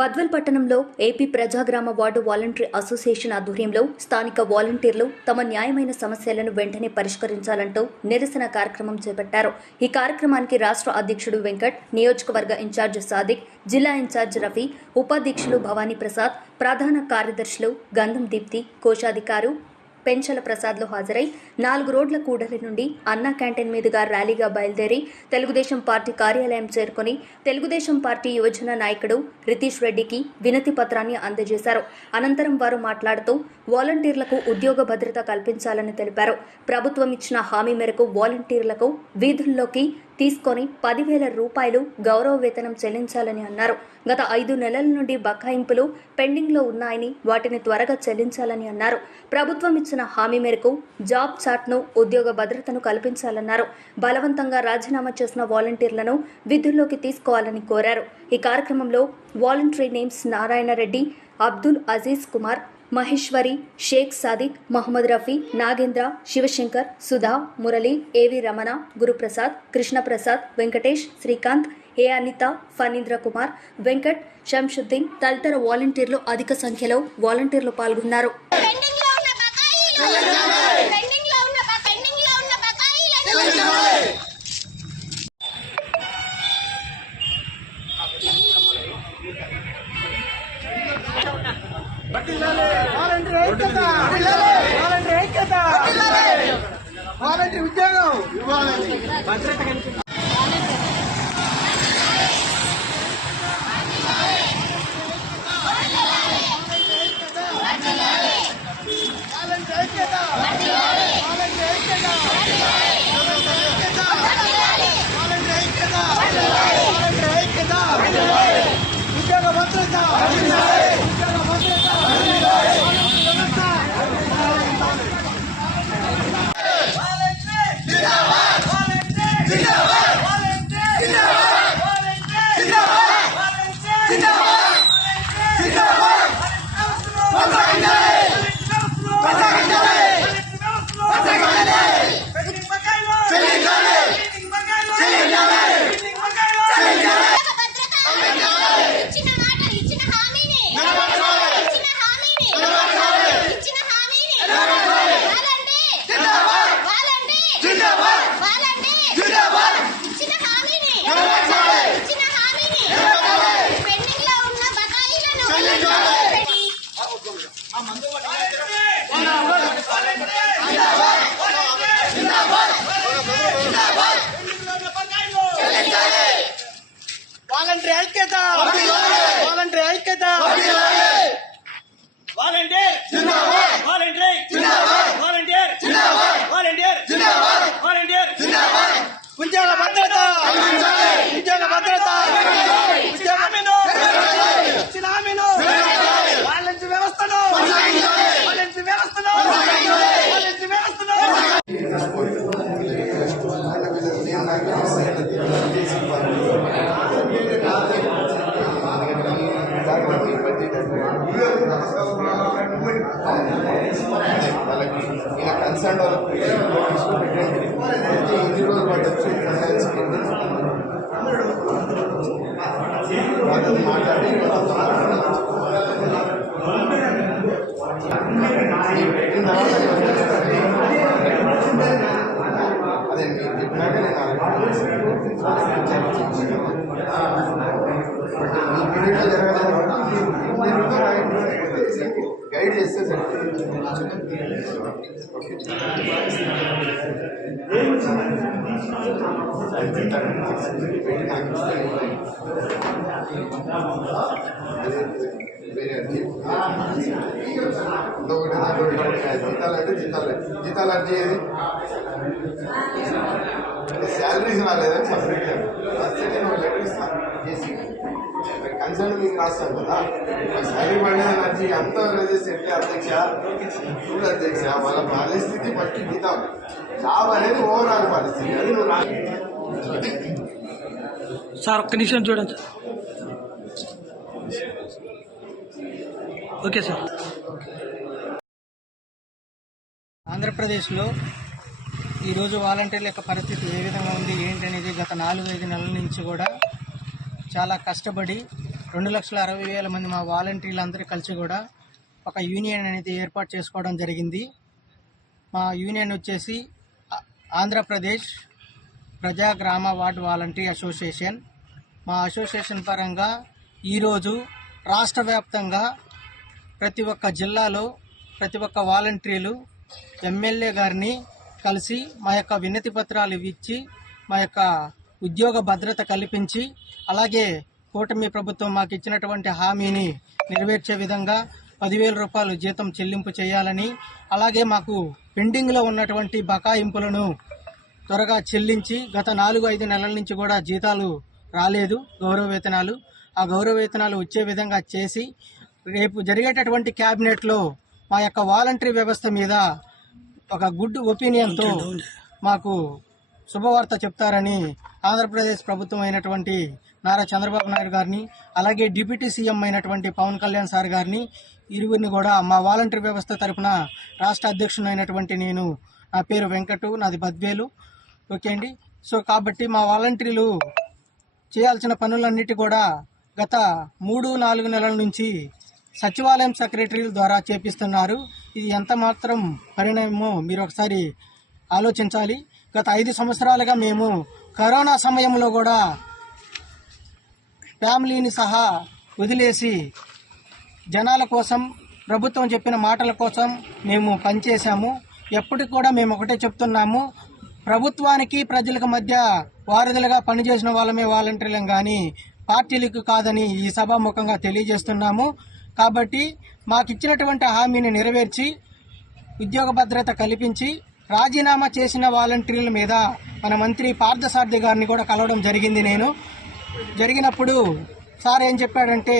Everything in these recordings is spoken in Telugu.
బద్వల్ పట్టణంలో ఏపీ ప్రజాగ్రామ వార్డు వాలంటరీ అసోసియేషన్ ఆధ్వర్యంలో స్థానిక వాలంటీర్లు తమ న్యాయమైన సమస్యలను వెంటనే పరిష్కరించాలంటూ నిరసన కార్యక్రమం చేపట్టారు. ఈ కార్యక్రమానికి రాష్ట్ర అధ్యక్షుడు వెంకట్ నియోజకవర్గ ఇన్ఛార్జ్ సాదిక్ జిల్లా ఇన్ఛార్జ్ రఫీ ఉపాధ్యక్షులు భవానీ ప్రసాద్ ప్రధాన కార్యదర్శులు గంధం దీప్తి కోశాధికారు పెంచల ప్రసాద్లో హాజరై నాలుగు రోడ్ల కూడలి నుండి అన్నా క్యాంటీన్ మీదుగా ర్యాలీగా బయలుదేరి తెలుగుదేశం పార్టీ కార్యాలయం చేరుకొని తెలుగుదేశం పార్టీ యువజన నాయకుడు రితీష్ రెడ్డికి వినతి పత్రాన్ని అందజేశారు. అనంతరం వారు మాట్లాడుతూ వాలంటీర్లకు ఉద్యోగ భద్రత కల్పించాలని తెలిపారు. ప్రభుత్వం ఇచ్చిన హామీ మేరకు వాలంటీర్లకు వీధుల్లోకి తీసుకొని పదివేల రూపాయలు గౌరవ వేతనం చెల్లించాలని అన్నారు. గత ఐదు నెలల నుండి బకాయింపులు పెండింగ్లో ఉన్నాయని వాటిని త్వరగా చెల్లించాలని అన్నారు. ప్రభుత్వం ఇచ్చిన హామీ మేరకు జాబ్ చాట్ను ఉద్యోగ భద్రతను కల్పించాలన్నారు. బలవంతంగా రాజీనామా చేసిన వాలంటీర్లను విధుల్లోకి తీసుకోవాలని కోరారు. ఈ కార్యక్రమంలో voluntary names Narayana Reddy Abdul Aziz Kumar Maheshwari Shaik Sadiq Mohammed Rafi Nagendra Shivashankar Sudha Murali AV Ramana Guruprasad Krishnaprasad Venkatesh Srikanth ఏ అనిత ఫణీంద్ర కుమార్ వెంకట్ శంషుద్దీన్ తదితర వాలంటీర్లు అధిక సంఖ్యలో వాలంటీర్లు పాల్గొన్నారు. ఐక్యత! వాలంటీర్ ఐక్యత! వాలంటీర్ ఉద్యోగం భద్రత కల్పి ఐక్యత వాలంటీర్ ఐక్యత వాలంటీర్ ఐక్యత వాలంటీర్ ఐక్యత ఉద్యోగ భద్రత ఉద్యోగ భద్రత ఉద్యోగ భద్రత ఇచ్చిన మాట ఇచ్చిన హామీని ఇచ్చిన హామీని ఇచ్చిన హామీని వాలంటీ వాలంటీ వాలంటీ ఇచ్చిన హామీని ఇచ్చిన హామీని పెండింగ్లో ఉన్న బకాయిలను పెండింగ్ వాలంటీర్ ఐక్యత వాలంటీర్ ఐక్యత volunteer volunteer volunteer volunteer volunteer ఉద్యోగ భద్రత ఉద్యోగ భద్రత ఇలా కన్సర్న్ వాళ్ళకి ఎన్ని రోజులు పట్టచ్చు మాట్లాడి అదే మీరు చెప్పినాక నేను గైడ్ చేస్తే జీతాలు అంటే జీతాలు జీతాలు అంటే ఏది శాలరీస్ రాలేదని సపరేట్ వస్తే నేను లెటర్ ఇస్తాను. కన్సర్న్ మీకు రాస్తాను కదా. పడేది వచ్చి అంత సెట్ అధ్యక్ష చూడు అధ్యక్ష వాళ్ళ పరిస్థితి బట్టి జీతం జాబ్ అనేది ఓవరాల్ పరిస్థితి. అది నువ్వు రా సార్ ఒక్క నిమిషం చూడండి. Okay sir. ఆంధ్రప్రదేశ్లో ఈరోజు వాలంటీర్ల యొక్క పరిస్థితి ఏ విధంగా ఉంది ఏంటి అనేది గత నాలుగు ఐదు నెలల నుంచి కూడా చాలా కష్టపడి రెండు లక్షల అరవై వేల మంది మా వాలంటీర్లు అందరూ కలిసి కూడా ఒక యూనియన్ అనేది ఏర్పాటు చేసుకోవడం జరిగింది. మా యూనియన్ వచ్చేసి ఆంధ్రప్రదేశ్ ప్రజా గ్రామ వార్డ్ వాలంటీ అసోసియేషన్. మా అసోసియేషన్ పరంగా ఈరోజు రాష్ట్ర వ్యాప్తంగా ప్రతి ఒక్క జిల్లాలో ప్రతి ఒక్క వాలంటీర్లు ఎమ్మెల్యే గారిని కలిసి మా యొక్క వినతి పత్రాలు ఇచ్చి మా యొక్క ఉద్యోగ భద్రత కల్పించి అలాగే కూటమి ప్రభుత్వం మాకు ఇచ్చినటువంటి హామీని నెరవేర్చే విధంగా పదివేల రూపాయలు జీతం చెల్లింపు చేయాలని అలాగే మాకు పెండింగ్లో ఉన్నటువంటి బకాయింపులను త్వరగా చెల్లించి గత నాలుగు ఐదు నెలల నుంచి కూడా జీతాలు రాలేదు గౌరవ వేతనాలు. ఆ గౌరవ వేతనాలు వచ్చే విధంగా చేసి రేపు జరిగేటటువంటి క్యాబినెట్లో మా యొక్క వాలంటరీ వ్యవస్థ మీద ఒక గుడ్ ఒపీనియన్తో మాకు శుభవార్త చెప్తారని ఆంధ్రప్రదేశ్ ప్రభుత్వం అయినటువంటి నారా చంద్రబాబు నాయుడు గారిని అలాగే డిప్యూటీ సీఎం అయినటువంటి పవన్ కళ్యాణ్ సార్ గారిని ఇరువురిని కూడా మా వాలంటరీ వ్యవస్థ తరఫున రాష్ట్ర అధ్యక్షునైనటువంటి నేను నా పేరు వెంకటు నాది బద్వేలు. ఓకే అండి? సో కాబట్టి మా వాలంటీర్లు చేయాల్సిన పనులన్నిటి కూడా గత మూడు నాలుగు నెలల నుంచి సచివాలయం సెక్రటరీల ద్వారా చేపిస్తున్నారు. ఇది ఎంత మాత్రం పరిణామమో మీరు ఒకసారి ఆలోచించాలి. గత ఐదు సంవత్సరాలుగా మేము కరోనా సమయంలో కూడా ఫ్యామిలీని సహా వదిలేసి జనాల కోసం ప్రభుత్వం చెప్పిన మాటల కోసం మేము పనిచేశాము. ఎప్పటికి కూడా మేము ఒకటే చెప్తున్నాము. ప్రభుత్వానికి ప్రజలకు మధ్య వారధులుగా పనిచేసిన వాళ్ళమే వాలంటీర్లం కానీ పార్టీలకు కాదని ఈ సభాముఖంగా తెలియజేస్తున్నాము. కాబట్టి మాకు ఇచ్చినటువంటి హామీని నెరవేర్చి ఉద్యోగ భద్రత కల్పించి రాజీనామా చేసిన వాలంటీర్ల మీద మన మంత్రి పార్థసారథి గారిని కూడా కలవడం జరిగింది నేను. జరిగినప్పుడు సార్ ఏం చెప్పాడంటే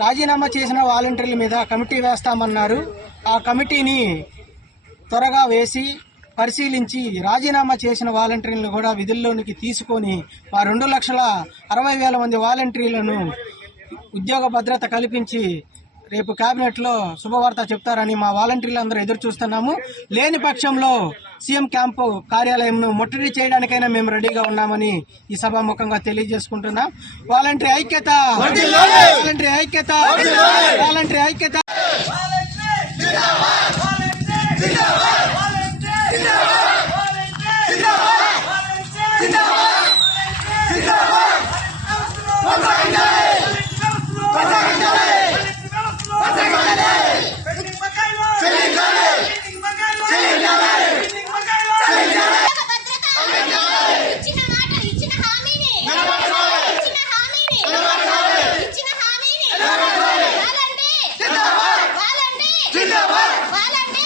రాజీనామా చేసిన వాలంటీర్ల మీద కమిటీ వేస్తామన్నారు. ఆ కమిటీని త్వరగా వేసి పరిశీలించి రాజీనామా చేసిన వాలంటీర్లను కూడా విధుల్లోనికి తీసుకొని మా రెండు లక్షల అరవై వేల మంది వాలంటీర్లను ఉద్యోగ భద్రత కల్పించి రేపు క్యాబినెట్లో శుభవార్త చెప్తారని మా వాలంటీర్లు అందరూ ఎదురు చూస్తున్నాము. లేని పక్షంలో సీఎం క్యాంపు కార్యాలయంను ముట్టడి చేయడానికైనా మేము రెడీగా ఉన్నామని ఈ సభాముఖంగా తెలియజేసుకుంటున్నాం. వాలంటీర్ ఐక్యత! వాలంటీర్ ఐక్యత! వాలంటీర్ ఐక్యత! ఉద్యోగ భద్రత ఇచ్చిన మాట ఇచ్చిన హామీని ఇచ్చిన హామీని ఇచ్చిన హామీని వాలంటీ వాలంటీ వాలంటీ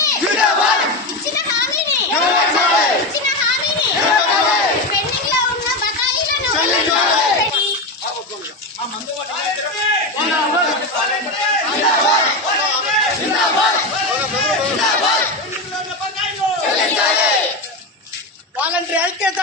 ఇచ్చిన హామీని ఇచ్చిన హామీని పెండింగ్లో ఉన్న బకాయిలను వాలంటీర్ ఐక్యత